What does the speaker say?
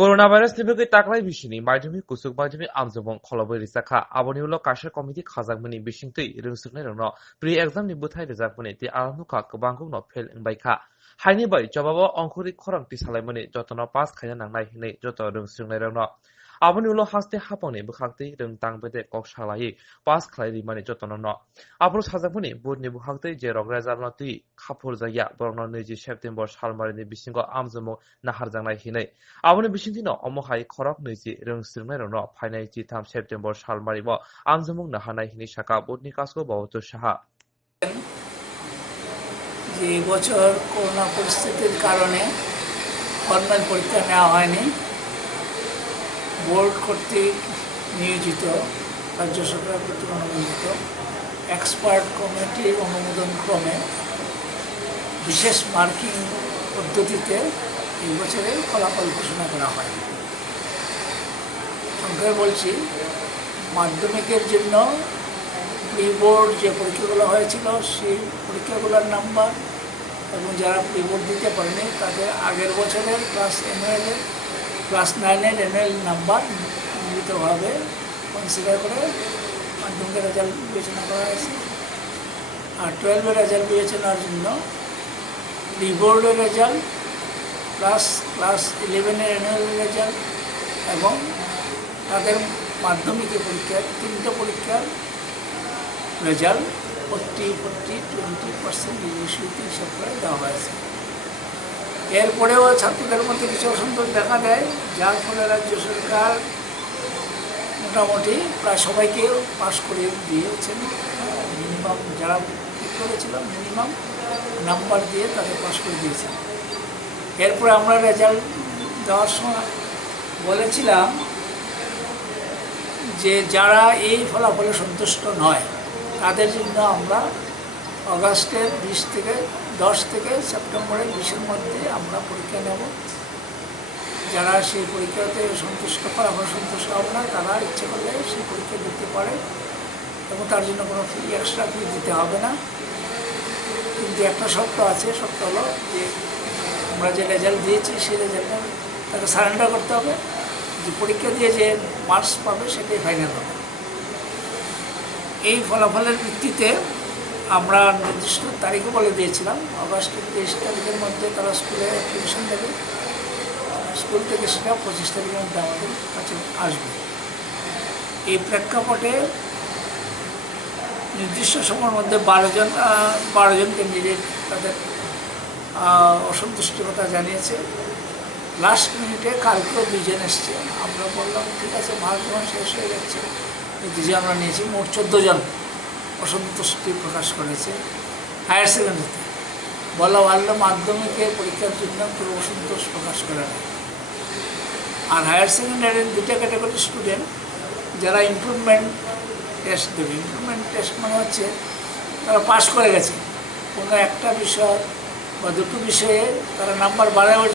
Coronavirus ni bagui taklai bisini maidhomik kusuk maidhomik amjabong kholoboi rijaka aboni ulo kaisa committee khajagmani bisingtwi rungsuknai rokno pre exam ni buthai rijakmani ti alnuka kwbangkok no fail wngbaikha haini bai jawabo ongkhori khorangti salaimani jotono pass khaina nangnai hinai joto rungsuknai rokno aboni ulo haste hapangni bwkhakti rungtang bede kok salai pass khlai rimani jotono no abro sajakmani budni bwkhakti je rok result twi khapur jaya borokno 20 September salmarini bisingo amjamo naharjangnai hinai aboni bisingtino omohai khorok 20 rungsuknai rokno phainai 3 September salmarimo amjamung nahanai hinai saka budni kasko bawoto saha যে বছর corona পরিস্থিতির কারণে formal পরীক্ষা নেওয়া হয়নি board কর্তৃক নিয়োজিত রাজ্য সরকার কর্তৃক অনুমোদিত এক্সপার্ট কমিটির অনুমোদন ক্রমে বিশেষ মার্কিং পদ্ধতিতে এই বছরের ফলাফল ঘোষণা করা হয়। সংক্ষেপে বলছি, মাধ্যমিকের জন্য প্রি বোর্ড যে পরীক্ষাগুলো হয়েছিল সেই পরীক্ষাগুলোর নাম্বার এবং যারা প্রি বোর্ড দিতে পারেনি তাদের আগের বছরের ক্লাস 9-এর অ্যানুয়াল নাম্বার নিয়মিতভাবে কনসিডার করে মাধ্যমিকের রেজাল্ট বিবেচনা করা হয়েছে। আর 12-এর রেজাল্ট বিবেচনার জন্য প্রি বোর্ডের রেজাল্ট প্লাস ক্লাস 11-এর অ্যানুয়াল রেজাল্ট এবং তাদের মাধ্যমিকের পরীক্ষার 3টে পরীক্ষার রেজাল্ট 40-20% রেশিওতে হিসাব করে দেওয়া হয়েছে। এরপরেও ছাত্রদের মধ্যে কিছু অসন্তোষ দেখা দেয়, যার ফলে রাজ্য সরকার মোটামুটি প্রায় সবাইকে পাস করে দিয়েছেন। মিনিমাম যারা ঠিক করেছিল মিনিমাম নাম্বার দিয়ে তাদের পাস করে দিয়েছেন। এরপরে আমরা রেজাল্ট দেওয়ার সময় বলেছিলাম যে যারা এই ফলাফলে সন্তুষ্ট নয় তাদের জন্য আমরা অগাস্টের 10 থেকে সেপ্টেম্বরের 20-এর মধ্যে আমরা পরীক্ষা নেব। যারা সেই পরীক্ষাতে ফলাফল সন্তুষ্ট হবে না তারা ইচ্ছে করলে সেই পরীক্ষা দিতে পারে এবং তার জন্য কোনো ফি এক্সট্রা ফি দিতে হবে না। কিন্তু একটা শর্ত আছে, শর্ত হলো যে আমরা যে রেজাল্ট দিয়েছি সেই রেজাল্টটা তাকে সারেন্ডার করতে হবে, যে পরীক্ষা দিয়ে যে মার্কস পাবে সেটাই ফাইনাল হবে। এই ফলাফলের ভিত্তিতে আমরা নির্দিষ্ট তারিখও বলে দিয়েছিলাম, অগাস্টের 23 তারিখের মধ্যে তারা স্কুলে অ্যাপ্লিকেশন দেবে, স্কুল থেকে সেটা 25 তারিখের মধ্যে আমাদের কাছে আসবে। এই প্রেক্ষাপটে নির্দিষ্ট সময়ের মধ্যে 12 জন ক্যান্ডিডেট তাদের অসন্তুষ্টির কথা জানিয়েছে। লাস্ট মিনিটে কালকেও 2 জন এসছে। আমরা বললাম ঠিক আছে, মার্চ যখন শেষ হয়ে যাচ্ছে, যে আমরা নিয়েছি মোট 14 জন অসন্তুষ্টি প্রকাশ করেছে। হায়ার সেকেন্ডারিতে বলা ভালো মাধ্যমিকের পরীক্ষার জন্য কোনো অসন্তোষ প্রকাশ করে না। আর হায়ার সেকেন্ডারির 2টা ক্যাটাগরি স্টুডেন্ট যারা ইমপ্রুভমেন্ট টেস্ট দেবে। ইমপ্রুভমেন্ট টেস্ট মানে হচ্ছে তারা পাস করে গেছে, কোনো একটা বিষয় বা দুটো বিষয়ে তারা নাম্বার বাড়ায়